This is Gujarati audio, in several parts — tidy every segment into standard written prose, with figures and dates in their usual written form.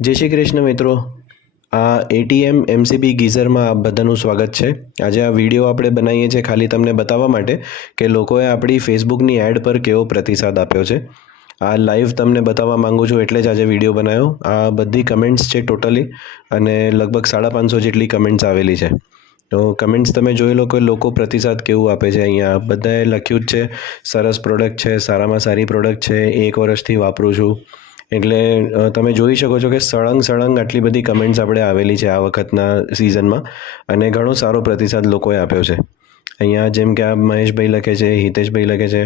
જય શ્રી કૃષ્ણ મિત્રો. આ એટીએમ એમસીબી ગીઝરમાં આપ બધાનું સ્વાગત છે. આજે આ વિડીયો આપણે બનાવીએ છીએ ખાલી તમને બતાવવા માટે કે લોકોએ આપણી ફેસબુકની એડ પર કેવો પ્રતિસાદ આપ્યો છે. આ લાઈવ તમને બતાવવા માંગુ છું એટલે જ આજે વિડીયો બનાવ્યો. આ બધી કમેન્ટ્સ છે ટોટલી, અને લગભગ 550 જેટલી કમેન્ટ્સ આવેલી છે. તો કમેન્ટ્સ તમે જોઈ લો કે લોકો પ્રતિસાદ કેવું આપે છે. અહીંયા બધાએ લખ્યું જ છે સરસ પ્રોડક્ટ છે, સારામાં સારી પ્રોડક્ટ છે, 1 વર્ષથી વાપરું છું. એટલે તમે જોઈ શકો છો કે સળંગ આટલી બધી કમેન્ટ્સ આપણે આવેલી છે આ વખતના સિઝનમાં, અને ઘણો સારો પ્રતિસાદ લોકોએ આપ્યો છે. અહીંયા જેમ કે આ મહેશભાઈ લખે છે, હિતેશભાઈ લખે છે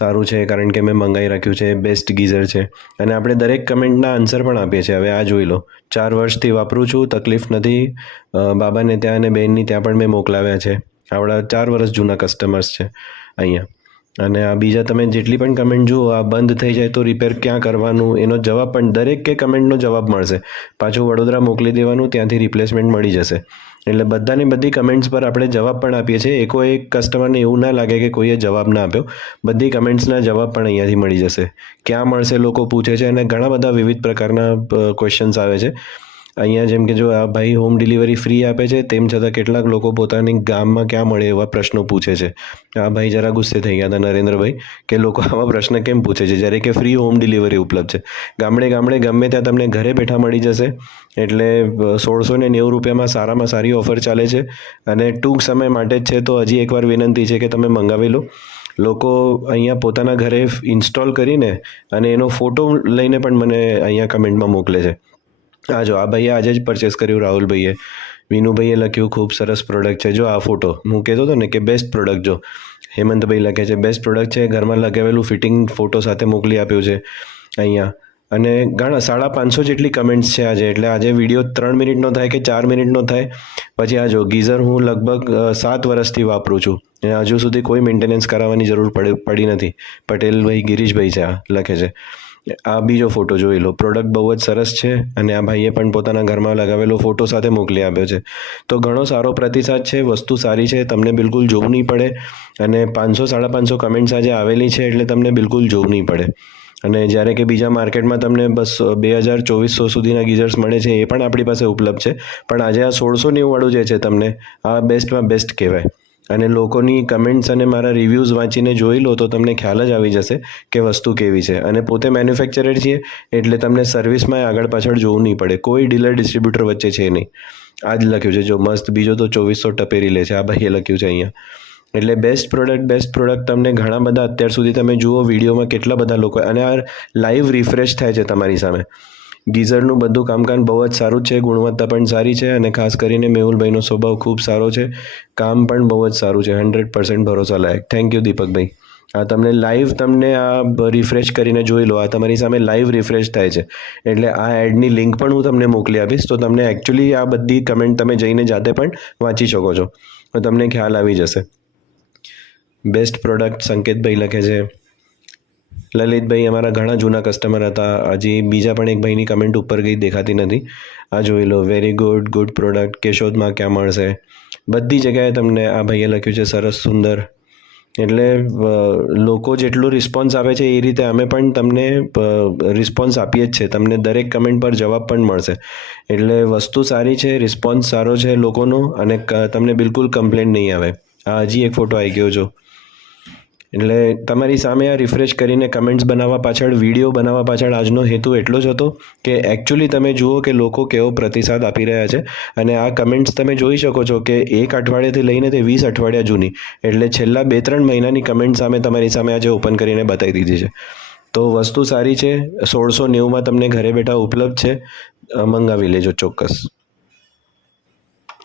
સારું છે કારણ કે મેં મંગાવી રાખ્યું છે, બેસ્ટ ગીઝર છે. અને આપણે દરેક કમેન્ટના આન્સર પણ આપીએ છીએ. હવે આ જોઈ લો, 4 વર્ષથી વાપરું છું, તકલીફ નથી. બાબાને ત્યાં અને બહેનની ત્યાં પણ મેં મોકલાવ્યા છે. આપણા 4 વર્ષ જૂના કસ્ટમર્સ છે અહીંયા. અને આ બીજા તમે જેટલી પણ કમેન્ટ જુઓ, આ બંધ થઈ જાય તો રિપેર ક્યાં કરવાનું એનો જવાબ પણ દરેક કે કમેન્ટનો જવાબ મળશે. પાછું વડોદરા મોકલી દેવાનું, ત્યાંથી રિપ્લેસમેન્ટ મળી જશે. એટલે બધાની બધી કમેન્ટ્સ પર આપણે જવાબ પણ આપીએ છીએ. એક કસ્ટમરને એવું ના લાગે કે કોઈએ જવાબ ના આપ્યો. બધી કમેન્ટ્સના જવાબ પણ અહીંયાથી મળી જશે. ક્યાં મળશે લોકો પૂછે છે, અને ઘણા બધા વિવિધ પ્રકારના ક્વેશ્ચન્સ આવે છે અહીંયા. જેમ કે જો આ ભાઈ હોમ ડિલિવરી ફ્રી આપે છે, તેમ છતાં કેટલાક લોકો પોતાની ગામમાં ક્યાં મળે એવા પ્રશ્નો પૂછે છે. આ ભાઈ જરા ગુસ્સે થઈ ગયા હતા, નરેન્દ્રભાઈ, કે લોકો આવા પ્રશ્ન કેમ પૂછે છે જ્યારે કે ફ્રી હોમ ડિલિવરી ઉપલબ્ધ છે. ગામડે ગમે ત્યાં તમને ઘરે બેઠા મળી જશે. એટલે 1690 રૂપિયામાં સારામાં સારી ઓફર ચાલે છે, અને ટૂંક સમય માટે જ છે. તો હજી એકવાર વિનંતી છે કે તમે મંગાવી લો. લોકો અહીંયા પોતાના ઘરે ઇન્સ્ટોલ કરીને અને એનો ફોટો લઈને પણ મને અહીંયા કમેન્ટમાં મોકલે છે. આ જો, આ ભાઈએ આજે જ પરચેસ કર્યું, રાહુલભાઈએ. વિનુભાઈએ લખ્યું ખૂબ સરસ પ્રોડક્ટ છે. જો આ ફોટો હું કહેતો હતો ને કે બેસ્ટ પ્રોડક્ટ. જો હેમંતભાઈ લખે છે બેસ્ટ પ્રોડક્ટ છે, ઘરમાં લગાવેલું ફિટિંગ ફોટો સાથે મોકલી આપ્યું છે અહીંયા. અને ઘણા 550 જેટલી કમેન્ટ્સ છે આજે. એટલે આજે વિડીયો 3 મિનિટનો થાય કે 4 મિનિટનો થાય. પછી આ જો, ગીઝર હું લગભગ 7 વર્ષથી વાપરું છું, અને હજુ સુધી કોઈ મેન્ટેનન્સ કરાવવાની જરૂર પડી નથી. પટેલભાઈ ગિરીશભાઈ છે, આ લખે છે. આ બીજો ફોટો જોઈ લો, પ્રોડક્ટ બહુ જ સરસ છે, અને આ ભાઈએ પણ પોતાના ઘરમાં લગાવેલો ફોટો સાથે મોકલી આપ્યો છે. તો ઘણો સારો પ્રતિસાદ છે, વસ્તુ સારી છે, તમને બિલકુલ જોવું નહીં પડે. અને 500-550 કમેન્ટ્સ આજે આવેલી છે એટલે તમને બિલકુલ જોવું નહીં પડે. અને જ્યારે કે બીજા માર્કેટમાં તમને બસ 2000-2400 સુધીના ગીઝર્સ મળે છે, એ પણ આપણી પાસે ઉપલબ્ધ છે. પણ આજે આ 1690 વાળું જે છે, તમને આ બેસ્ટમાં બેસ્ટ કહેવાય. અને લોકોની કમેન્ટ્સ અને મારા રિવ્યૂઝ વાંચીને જોઈ લો તો તમને ખ્યાલ જ આવી જશે કે વસ્તુ કેવી છે. અને પોતે મેન્યુફેક્ચરર છીએ એટલે તમને સર્વિસમાં આગળ પાછળ જોવું નહીં પડે. કોઈ ડીલર ડિસ્ટ્રીબ્યુટર વચ્ચે છે નહીં. આ જ લખ્યું છે જો, મસ્ત. બીજો તો 2400 ટપેરી લે છે, આ ભાઈએ લખ્યું છે અહીંયા. એટલે બેસ્ટ પ્રોડક્ટ તમને ઘણા બધા અત્યાર સુધી તમે જુઓ વિડીયોમાં કેટલા બધા લોકો, અને આ લાઈવ રિફ્રેશ થાય છે તમારી સામે. ગીઝરનું બધું કામકાજ બહુ જ સારું છે, ગુણવત્તા પણ સારી છે, અને ખાસ કરીને મેહુલભાઈનો સ્વભાવ ખૂબ સારો છે, કામ પણ બહુ જ સારું છે, 100% ભરોસા લાયક. થેન્ક યુ દીપકભાઈ. આ તમને લાઈવ આ રિફ્રેશ કરીને જોઈ લો. આ તમારી સામે લાઈવ રિફ્રેશ થાય છે. એટલે આ એડની લિંક પણ હું તમને મોકલી આપીશ, તો તમને એકચ્યુઅલી આ બધી કમેન્ટ તમે જઈને જાતે પણ વાંચી શકો છો, તો તમને ખ્યાલ આવી જશે. બેસ્ટ પ્રોડક્ટ સંકેતભાઈ લખે છે. લલિતભાઈ અમારા ઘણા જૂના કસ્ટમર હતા. હજી બીજા પણ એક ભાઈની કમેન્ટ ઉપર ગઈ, દેખાતી નથી. આ જોઈ લો, વેરી ગુડ પ્રોડક્ટ, કેશોદમાં ક્યાં મળશે. બધી જગ્યાએ તમને આ ભાઈએ લખ્યું છે સરસ, સુંદર. એટલે લોકો જેટલું રિસ્પોન્સ આપે છે એ રીતે અમે પણ તમને રિસ્પોન્સ આપીએ જ છે. તમને દરેક કમેન્ટ પર જવાબ પણ મળશે. એટલે વસ્તુ સારી છે, રિસ્પોન્સ સારો છે લોકોનો, અને તમને બિલકુલ કમ્પ્લેન નહીં આવે. આ હજી એક ફોટો આવી ગયો છો. એટલે તમારી સામે આ રિફ્રેશ કરીને કમેન્ટ્સ બનાવવા પાછળ, વિડીયો બનાવવા પાછળ આજનો હેતુ એટલો જ હતો કે એકચ્યુઅલી તમે જુઓ કે લોકો કેવો પ્રતિસાદ આપી રહ્યા છે. અને આ કમેન્ટ્સ તમે જોઈ શકો છો કે 1 અઠવાડિયાથી લઈને તે 20 અઠવાડિયા જૂની, એટલે છેલ્લા 2-3 મહિનાની કમેન્ટ તમારી સામે આજે ઓપન કરીને બતાવી દીધી છે. તો વસ્તુ સારી છે, 1690માં તમને ઘરે બેઠા ઉપલબ્ધ છે. મંગાવી લેજો ચોક્કસ.